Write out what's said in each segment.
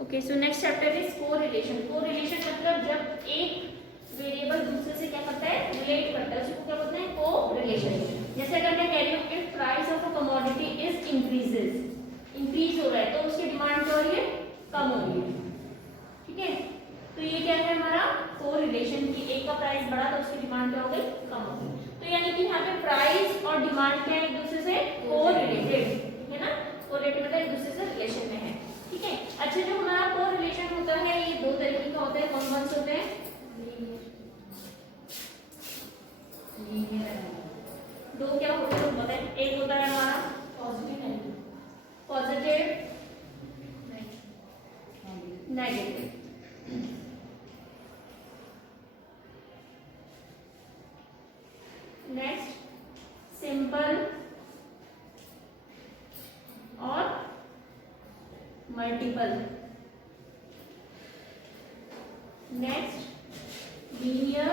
Okay, so next chapter is correlation. Correlation मतलब जब एक वेरिएबल दूसरे से क्या करता है, रिलेट करता है, उसको क्या बोलते हैं, कोरिलेशन। जैसे अगर मैं कह रही हूँ if price of a commodity is increases, increase हो रहा है तो उसकी डिमांड क्या हो रही है, कम हो रही है। ठीक है, तो ये क्या है हमारा कोरिलेशन की, एक का प्राइस बढ़ा तो उसकी डिमांड क्या हो गई, कम हो गई। तो यानी कि यहाँ पे प्राइस और डिमांड क्या है, एक दूसरे से कोरिलेटेड, ठीक है ना, कोरिलेटेड मतलब एक दूसरे से रिलेशन में है। ठीक है, अच्छा जो हमारा कोरिलेशन होता है ये दो तरीके का होता है, कौन कौन से होते हैं, दो क्या होते हैं बताएं। एक होता है हमारा पॉजिटिव, नेगेटिव। नेक्स्ट सिंपल और मल्टीपल। नेक्स्ट लीनियर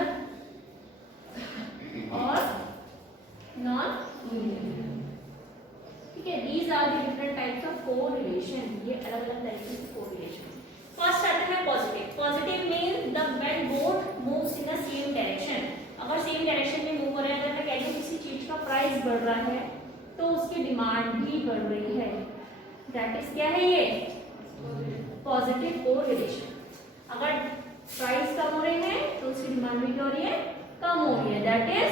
और नॉन लीनियर। ठीक है, these are the different types of correlation, ये अलग अलग तरीके से कोरिलेशन। फर्स्ट आता है positive. Positive mean the when both moves in the same direction, अगर सेम डायरेक्शन में मूव हो रहे हैं, अगर मैं कह रही हूँ किसी चीज का प्राइस बढ़ रहा है तो उसकी डिमांड भी बढ़ रही है, दैट इज क्या है ये पॉजिटिव कोरिलेशन। अगर प्राइस कम हो रहे हैं तो उसकी डिमांड भी क्या हो रही है, कम हो रही है, that is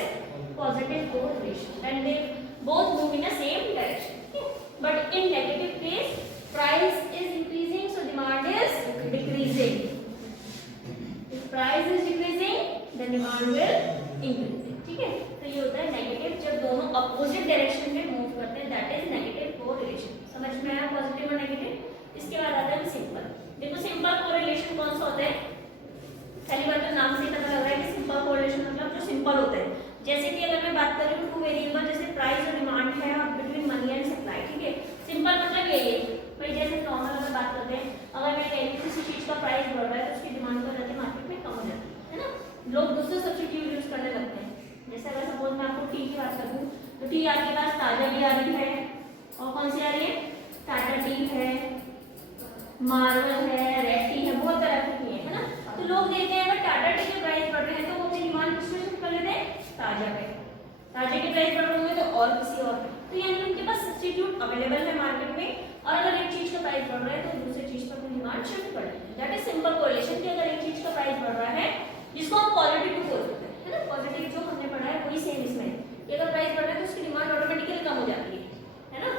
positive correlation when they both move in the same direction. But in negative case price is increasing so demand is decreasing, if price is decreasing then demand will increasing. ठीक है, तो ये होता है negative, जब दोनों opposite direction में move करते हैं, दैट इज नेगेटिव कोरिलेशन। समझ में आया पॉजिटिव और नेगेटिव। इसके बाद आता है सिंपल। देखो सिंपल कोरिलेशन कौन सा होता है, पहली बात तो नाम से ही पता लग रहा है कि सिंपल कोरिलेशन मतलब जो सिंपल होता है। जैसे कि अगर मैं बात कर रही हूँ टू वेरिएबल, जैसे प्राइस और डिमांड है और बिटवीन मनी एंड सप्लाई। ठीक है, सिंपल मतलब यही है भाई, जैसे नॉर्मल अगर बात करते हैं, अगर मैं कह रही हूँ किसी चीज का प्राइस बढ़ रहा है तो उसकी डिमांड क्या रहती है, मार्केट में कम हो जाती है ना, लोग दूसरे सब्स्टिट्यूट यूज करने लगते हैं। जैसे अगर सपोज मैं आपको टी की बात कर दूँ तो टी आपके पास ताजा भी आ रही है, और कौन सी आ रही है, टाटा टी है, मार्वल है, रेड टी है, बहुत तरह की टी है ना। तो लोग देखते हैं अगर टाटा टी के प्राइस बढ़ रहे हैं तो वो अपनी डिमांड किस पे शिफ्ट कर लेते हैं, ताजा पे। ताजे के प्राइस बढ़ रहे होंगे तो और किसी और, तो यानी उनके पास सब्स्टिट्यूट अवेलेबल है मार्केट में, और अगर एक चीज का प्राइस बढ़ रहा है तो दूसरी चीज पर अपनी डिमांड शिफ्ट कर लेते हैं। दैट इज सिंपल कोरिलेशन, कि अगर एक चीज का प्राइस बढ़ रहा है, जिसको हम पॉजिटिव बोल सकते हैं, है ना, पॉजिटिव जो हमने पढ़ा है वही सेम इसमें, कि अगर प्राइस बढ़ रहा है तो उसकी डिमांड ऑटोमेटिकली कम हो जाती है ना।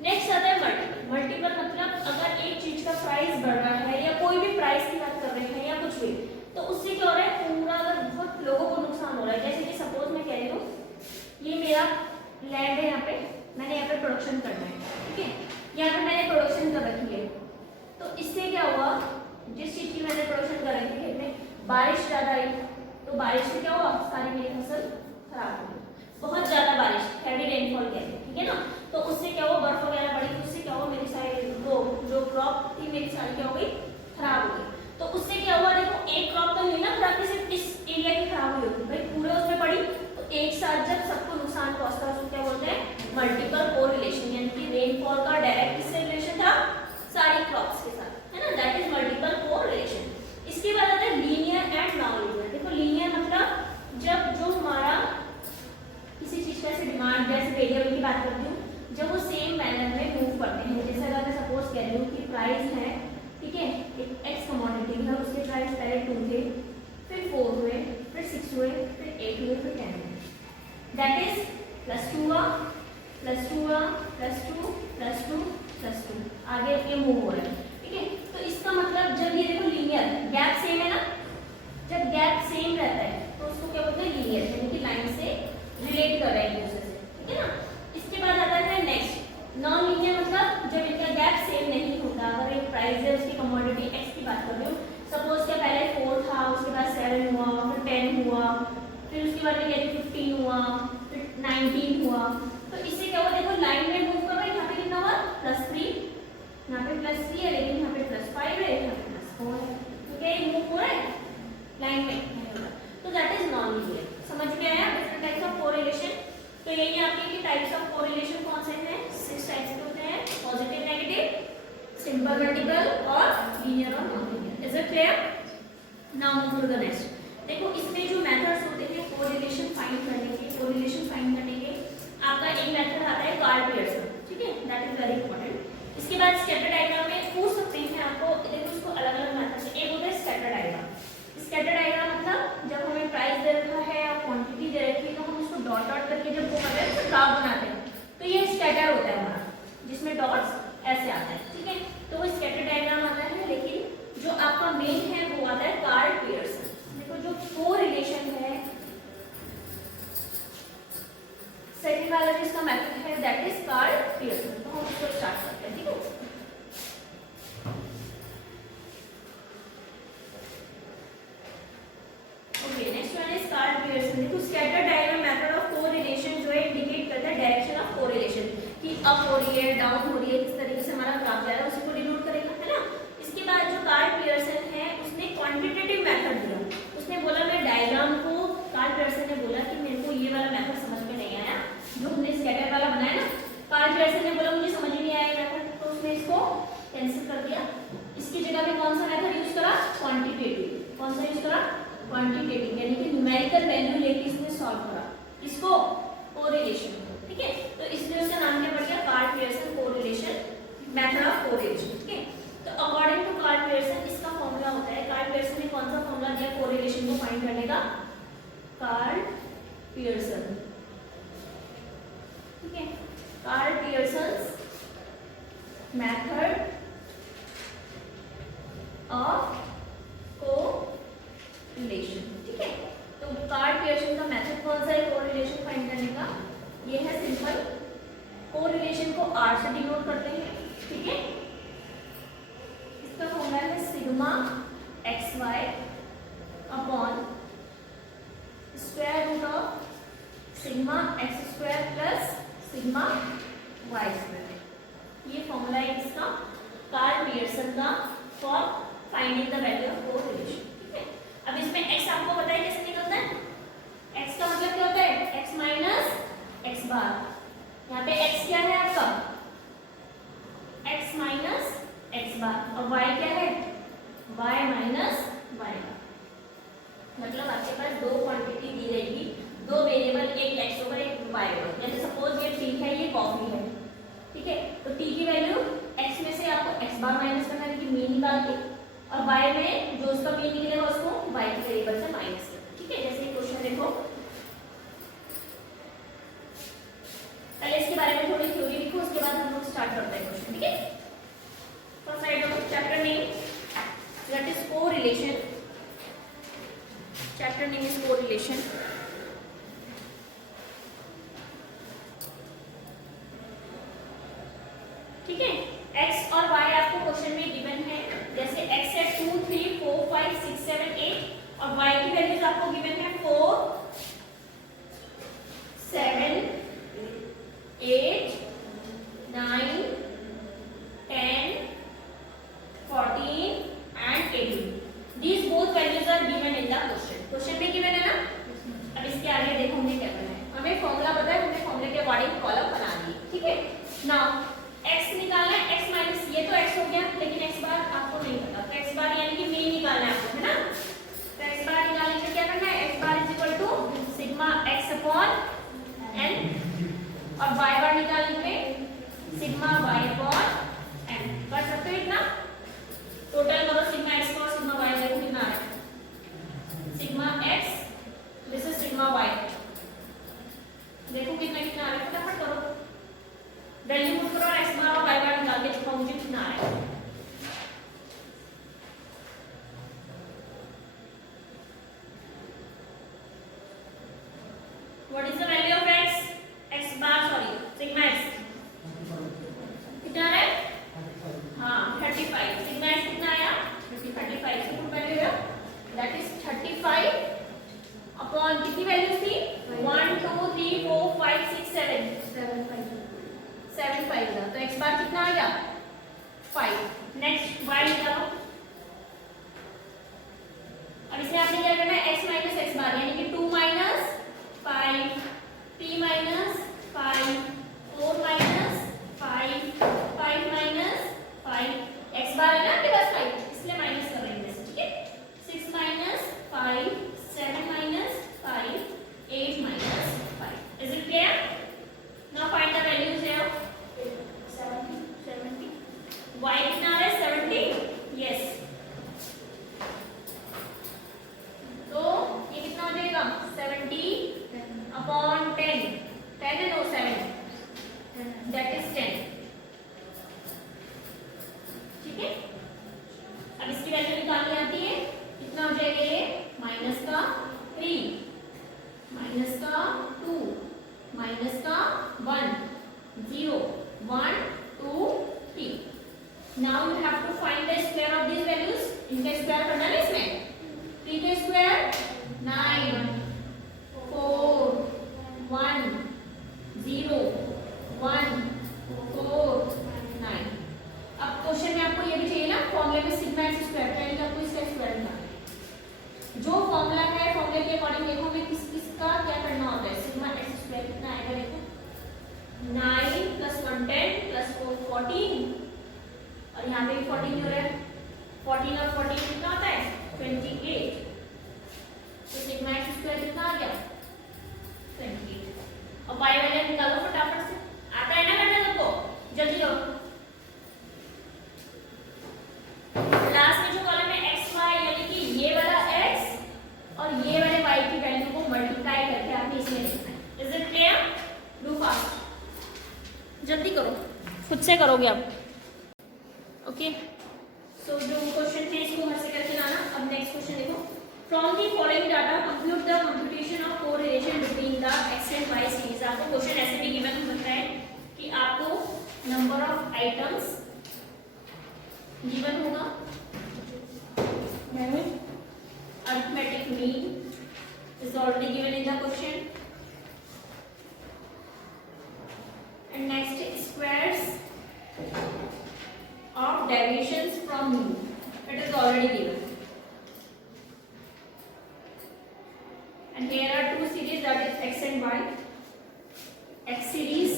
नेक्स्ट आता है मल्टीपल। मल्टीपल मतलब अगर एक चीज का प्राइस बढ़ रहा है या कोई भी प्राइस की बात कर रहे हैं या कुछ भी, तो उससे क्या हो रहा है, पूरा अगर बहुत लोगों को नुकसान हो रहा है। जैसे कि सपोज मैं कह रही हूँ ये मेरा लैंड है, यहाँ पे मैंने यहाँ पे प्रोडक्शन करना है, ठीक है, यहाँ पे मैंने प्रोडक्शन कर रखी है, तो इससे क्या हुआ, जिस चीज की मैंने प्रोडक्शन कर रखी है, खेत बारिश ज्यादा आई, तो बारिश से क्या हुआ, सारी मेरी फसल खराब हो गई। बहुत ज्यादा बारिश, हैवी रेनफॉल कहते हैं, ठीक है ना, तो उससे क्या हुआ, बर्फ वगैरह पड़ी, तो उससे क्या हुआ, मेरी सारी जो क्रॉप थी मेरी सारी क्या हो गई, खराब हो गई। तो उससे क्या हुआ, देखो एक क्रॉप तो नहीं ना खराब, सिर्फ इस एरिया की खराब हुई होगी भाई, पूरे उसमें पड़ी, तो एक साथ जब सबको नुकसान पहुंचता है उसको क्या बोलते हैं, मल्टीपल कोरिलेशन। यानी कि रेनफॉल का डायरेक्ट किससे रिलेशन था, सारी क्रॉप्स के साथ, है ना, दैट इज मल्टीपल कोरिलेशन। इसके बाद आता है लीनियर एंड नॉन लीनियर। देखो लीनियर मतलब जब जो हमारा किसी चीज का डिमांड, जैसे वेरिएबल की बात करती हूँ, जब वो सेम मैनर में मूव करते हैं। जैसे अगर मैं सपोज कह रही हूँ कि प्राइस है, ठीक है, एक एक्स कमोडिटी है, उसके प्राइस पहले 2 थे, फिर 4 हुए, फिर 6 हुए, फिर 8 हुए, फिर 10 हुए, दैट इज +2 हुआ, +2 हुआ, +2, +2, +2, आगे ये मूव हो रहा है। ठीक है, तो इसका मतलब जब ये देखो लीनियर, गैप सेम है ना, जब गैप सेम रहता है तो उसको क्या बोलते हैं, लीनियर, यानी कि लाइन से रिलेट कर रहे हैं एक दूसरे से, ठीक है ना। इसके बाद आता है नेक्स्ट नॉन लीनियर, मतलब जब इनका गैप सेम नहीं होता। अगर एक प्राइस है, उसकी कमोडिटी एक्स की बात कर रही हूँ, सपोज के पहले 4 था, उसके बाद 7 हुआ, फिर 10 हुआ, फिर उसके बाद में कहती 15 हुआ, फिर 19 हुआ, तो इससे क्या हुआ, देखो लाइन में मूव कर रहा है, यहाँ पे कितना हुआ, +3, यहाँ पे +3 है, लेकिन यहाँ पे +5 है, यहाँ पे +4 है, तो क्या ये मूव हो रहा है लाइन में, तो दैट इज नॉन लीनियर। समझ में आया डिफरेंट टाइप्स ऑफ कोरिलेशन। तो यही आपके टाइप्स ऑफ कोरिलेशन कौन से हैं, 6 टाइप्स के होते हैं, पॉजिटिव, नेगेटिव, सिंपल मल्टीपल और लीनियर और non linear. Is it clear? Now move to the next. देखो इसमें जो मेथड्स होते हैं कोरिलेशन फाइंड करने के, कोरिलेशन फाइंड करने के आपका एक मेथड आता है कार्ल पियर्सन, ठीक है, दैट इज वेरी इंपॉर्टेंट। इसके बाद स्कैटर डायग्राम में पूछ सकते हैं आपको, देखो इसको अलग अलग मेथड से, एक होता है स्कैटर डायग्राम। स्कैटर डायग्राम मतलब जब हमें प्राइस दे रखा है और क्वांटिटी दे रखी है तो हम इसको डॉट डॉट करके जब वो करते हैं तो ग्राफ बनाते हैं, तो ये स्कैटर होता है हमारा, जिसमें डॉट्स ऐसे आता है, ठीक है, तो वो स्कैटर डायग्राम आता है। लेकिन जो आपका मेन है वो आता है कार्ल पियर्सन। देखो जो कोरिलेशन है, सेकंड वाला जो इसका मेथड है दैट इज कार्ल पियर्सन। तो हम इसको स्टार्ट करते हैं, ठीक है। Okay, next one is Karl Pearson. देखो scatter diagram method of correlation जो है इंडिकेट करता है डायरेक्शन ऑफ कोरिलेशन, कि अप हो रही है, डाउन हो रही है, किस तरीके से हमारा ग्राफ जा रहा है उसी को डिनोट करेगा, है ना। इसके बाद जो कार्ल पियर्सन है उसने क्वांटिटेटिव मेथड दिया। उसने बोला मैं डायग्राम को, कार्ल पियर्सन ने बोला कि मेरे को ये वाला मेथड समझ में नहीं आया जो हमने स्कैटर वाला बनाया ना। कार्ल पियर्सन ने बोला मुझे समझ ही नहीं आया मेथड, तो उसने इसको कैंसिल कर दिया। इसकी जगह पे कौन सा मेथड यूज करा? क्वांटिटेटिव। कौन सा यूज करा? क्वांटिटेटिव, यानी कि न्यूमेरिकल वैल्यू लेके इसने सॉल्व करा इसको, कोरिलेशन, ठीक है। तो इसलिए उसका नाम क्या पड़ गया? Karl Pearson correlation, method of correlation, ठीक है। तो अकॉर्डिंग टू कार्ल पियर्सन इसका फॉर्मूला होता है, कार्ल पियर्सन ने कौन सा फॉर्मूला दिया कोरिलेशन को फाइंड करने का? कार्ल पियर्सन, ठीक है, Karl Pearson's method of correlation, ठीक है। तो कार्ल पियर्सन का मेथड कौन सा है कोरिलेशन फाइंड करने का? ये है सिंपल, कोरिलेशन को R से डिनोट करते हैं, ठीक है। इसका फॉर्मूला है sigma XY upon square root of sigma X square plus sigma Y square. ये फॉर्मूला है इसका कार्ल पियर्सन का for finding the value of correlation, ठीक है। अब इसमें x आपको पता है कैसे निकलता है? x का मतलब क्या होता है? x माइनस x बार। यहाँ पे x क्या है आपका? x माइनस x बार, और y क्या है? y माइनस y बार। मतलब आपके पास दो क्वांटिटी दी रहेगी, दो वेरिएबल, एक x होगा एक y होगा। जैसे सपोज ये टी है, ये कॉफी है, ठीक है। तो t की वैल्यू x में से आपको x बार माइनस करना है कि मीन निकाल के, और y में जो उसका मीन निकलेगा उसको y के वेरिएबल से माइनस करना, ठीक है। जैसे क्वेश्चन देखो, पहले इसके बारे में थोड़ी थ्योरी लिखो, उसके बाद हम लोग स्टार्ट करते हैं क्वेश्चन, ठीक है। First side of chapter name that is correlation, chapter name is correlation. ठीक है, x और y आपको क्वेश्चन में गिवन है। जैसे x है 2 3 4 5 6 7 8 और y की वैल्यूज आपको गिवन है 4 7 8 9 10 14 and 18। These both values are given in the question। Question में गिवन है ना। अब इसके आगे देखो हमें क्या करना है। हमें फॉर्मूला पता है, हमने फॉर्मूले के अकॉर्डिंग कॉलम बना दिए, ठीक है। नाउ x निकालना है, x माइनस ये तो x हो गया, लेकिन x बार आपको नहीं पता, तो x बार यानी कि मीन निकालना है आपको, है ना। तो x बार निकालने के लिए क्या करना है? x bar is equal to sigma x upon n, और y बार निकालने पे सिग्मा y अपॉन n। कर सकते हो इतना? टोटल करो सिग्मा x और सिग्मा y, देखो कितना आ रहा है। Sigma x this is sigma y, देखो कितना कितना आ रहा है, फटाफट करो, वैल्यू पुट करो, x बार और y बार निकाल के दिखाओ मुझे कितना आ रहा है। What is the value of x bar, sorry sigma x कितना आ रहा है? हाँ 35। सिग्मा x कितना आया? 35। तो वैल्यू है दैट इज 35 अपॉन कितनी वैल्यूज थी? 1 2 3 4 5 6 7 7 5 था, तो x बार कितना आ गया? 5। नेक्स्ट y निकालो। अब इसमें आपने क्या करना है? x माइनस x बार यानी कि 2 minus 5 3 minus 5 4 minus 5 5 minus 5 y कितना आ रहा है 70, यस, तो ये कितना हो जाएगा 70 अपॉन 10, 10 है, नो 7, दैट इज 10, ठीक है। अब इसकी वैल्यू निकालनी आती है, कितना हो जाएगा ये माइनस का 3, माइनस का 2, माइनस का 1, 0, 1, 2, 3। Now you have to find the square of this values, इनका स्क्वायर करना है इसमें, 3 का स्क्वायर 9, 4, 1, 0, 1, 4, 9। अब क्वेश्चन में आपको ये भी चाहिए ना, फॉर्मूले में सिग्मा एक्स स्क्वायर, यानी कि आपको इसका स्क्वायर निकालना है। जो फॉर्मूला है, फॉर्मूले के अकॉर्डिंग देखो हमें किस किस का क्या करना होता है। सिग्मा एक्स स्क्वायर कितना आएगा देखो, 9 + 1 10 + 4 14, और यहाँ पे भी 14 हो रहा है, 14 और 14 कितना होता है 28, तो सिग्मा एक्स स्क्वायर कितना आ गया 28। और पाई वैल्यू निकालो फटाफट से, आता है ना करना सबको, जल्दी करो। लास्ट में जो कॉलम है एक्स वाई, यानी कि ये वाला x और ये वाले y की वैल्यू को मल्टीप्लाई करके आपने इसमें लिखना है। Is it clear? Do fast, जल्दी करो, खुद से करोगे आप, ओके। सो जो क्वेश्चन थे इसको घर से करके लाना। अब नेक्स्ट क्वेश्चन देखो, from the following data compute the computation of correlation between the X and Y series. आपको क्वेश्चन ऐसे भी गिवन हो सकता है कि आपको नंबर ऑफ आइटम्स गिवन होगा, arithmetic mean is already given in the question, and next squares of deviations from mean, it is already given, and here are two series, that is x and y, x series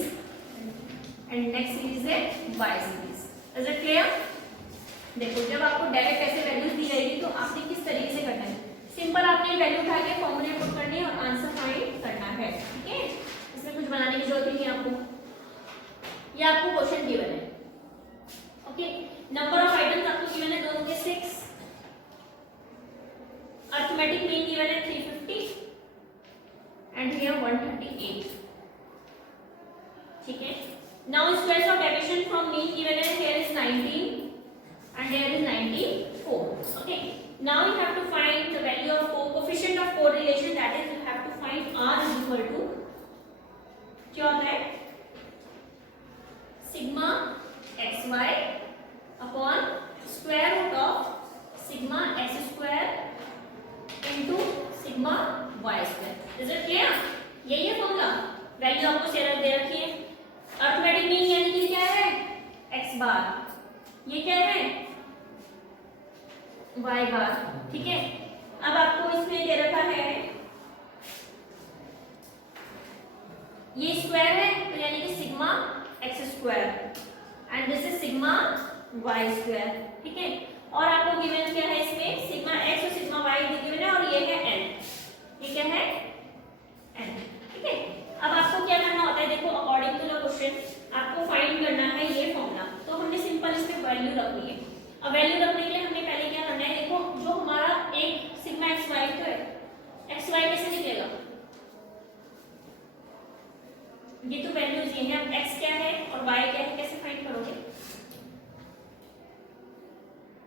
and next series है y series। is it clear? देखो जब आपको direct ऐसे values दी जाएगी तो आपने किस तरीके से करना है, सिंपल आपने वैल्यू उठा के फॉर्मूले पुट करनी है और आंसर फाइंड करना है, ठीक है। इसमें कुछ बनाने की जरूरत ही नहीं आपको, ये आपको क्वेश्चन गिवन है, ओके। नंबर ऑफ आइटम्स आपको गिवन है दोनों के 6, अरिथमेटिक मीन गिवन है 350 एंड हियर 138, ठीक है। Now squares of deviation from mean given है, here is 19 and here is 94, okay। Now you have to find the value of coefficient of correlation, that is you have to find r is equal to क्या होता है sigma xy upon square root of sigma x square into sigma y square। is it clear? यही है formula, value आपको सेरर दे रखी है। Arithmetic mean यानी कि क्या है x बार, ये क्या है y बार, ठीक है। अब आपको इसमें दे रखा है ये स्क्वायर है, तो यानी कि sigma X square and this is sigma Y square, ठीक है। और आपको गिवन क्या है इसमें, सिग्मा एक्स और सिग्मा वाई गिवन है, और ये है n, ये क्या है n, ठीक है। अब आपको क्या करना होता है, देखो अकॉर्डिंग टू द क्वेश्चन आपको फाइंड करना है ये फॉर्मूला, तो हमने सिंपल इसमें वैल्यू रखनी है। अब वैल्यू रखने के लिए हमें पहले क्या करना है, देखो जो हमारा एक सिग्मा एक्स वाई तो है, एक्स वाई कैसे निकलेगा, ये तो वैल्यूज ये है, अब एक्स क्या है और वाई क्या है, कैसे फाइंड करोगे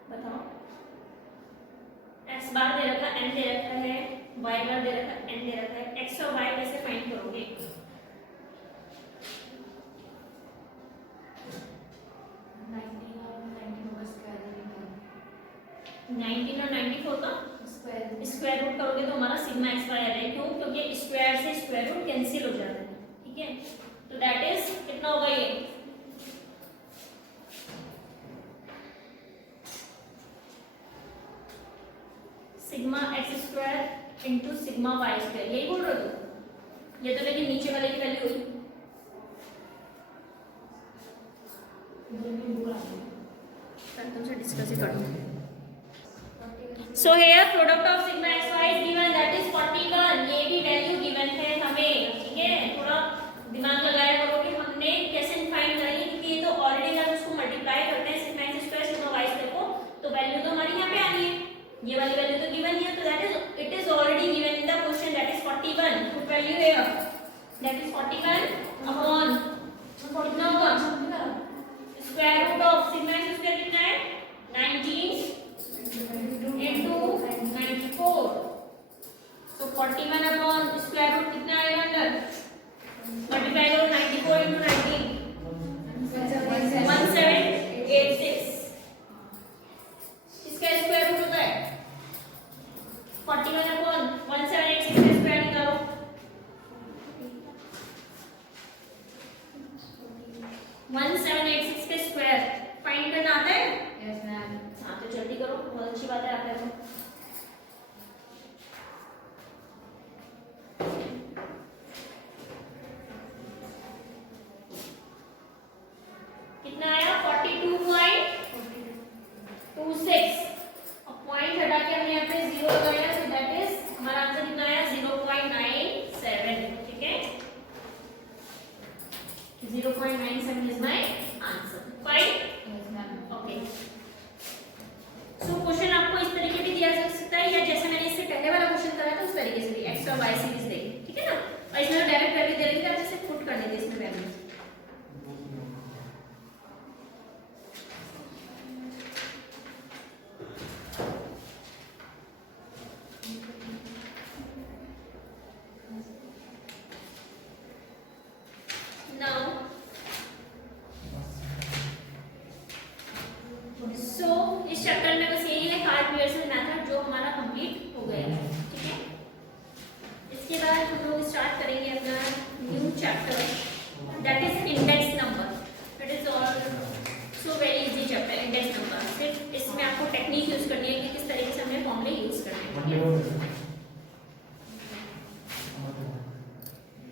बताओ। एक्स बार दे रखा है, एन दे रखा है, वाई बार दे रखा है, एन दे रखा है, एक्स और वाई कैसे फाइंड करोगे। 19 और 94 का स्क्वायर रूट करोगे तो हमारा सिग्मा एक्स वाई आ जाएगा, क्यों, क्योंकि स्क्वायर से स्क्वायर रूट कैंसिल हो जाता है, ठीक है। तो दैट इज कितना होगा ये sigma X square into sigma Y square, यही बोल रहे हो ये तो, लेकिन नीचे वाले की वैल्यू हुई, तुमसे डिस्कस ही करूंगा। So here product of sigma xy is given, that is 41, ये भी वैल्यू गिवन है हमें, ठीक है। थोड़ा दिमाग लगाया करो कि हमने कैसे फाइंड करेंगे, क्योंकि ये तो ऑलरेडी हम उसको मल्टीप्लाई करते हैं सिग्मा 41 अपॉन कितना होगा square root of sigma X square कितना है 19 into 94 so 41 upon square root कितना आएगा अंदर मल्टीप्लाई करो 94 into 19 1786 इसका स्क्वायर रूट होता है 41 upon 1786 का स्क्वायर निकालो 1786 का स्क्वायर फाइंड करना आता है यस मैम। हाँ तो जल्दी करो बहुत अच्छी बात है आता है तो कितना आया 42.26 अब पॉइंट हटा के हमने यहाँ पे 0 लगाया तो दैट इज हमारा आंसर कितना आया 0.97 ठीक है 0.97 is my answer fine yes ma'am. Okay so question आपको इस तरीके भी दिया जा सकता है या जैसे मैंने इससे पहले वाला क्वेश्चन कराया था उस तरीके से भी एक्स और वाई सीरीज देंगे ठीक है ना और इसमें डायरेक्ट वैल्यू दे देंगे आप जैसे पुट करने थे इसमें वैल्यू नाउ सो इस चैप्टर में बस यही है कार्ड रिवर्सल मेथड जो हमारा कंप्लीट हो गया है ठीक है इसके बाद हम लोग स्टार्ट करेंगे अपना new chapter that is index number that is all so very easy chapter index number सिर्फ इसमें आपको टेक्निक यूज करनी है कि किस तरीके से हमें फॉर्मूले यूज करने हैं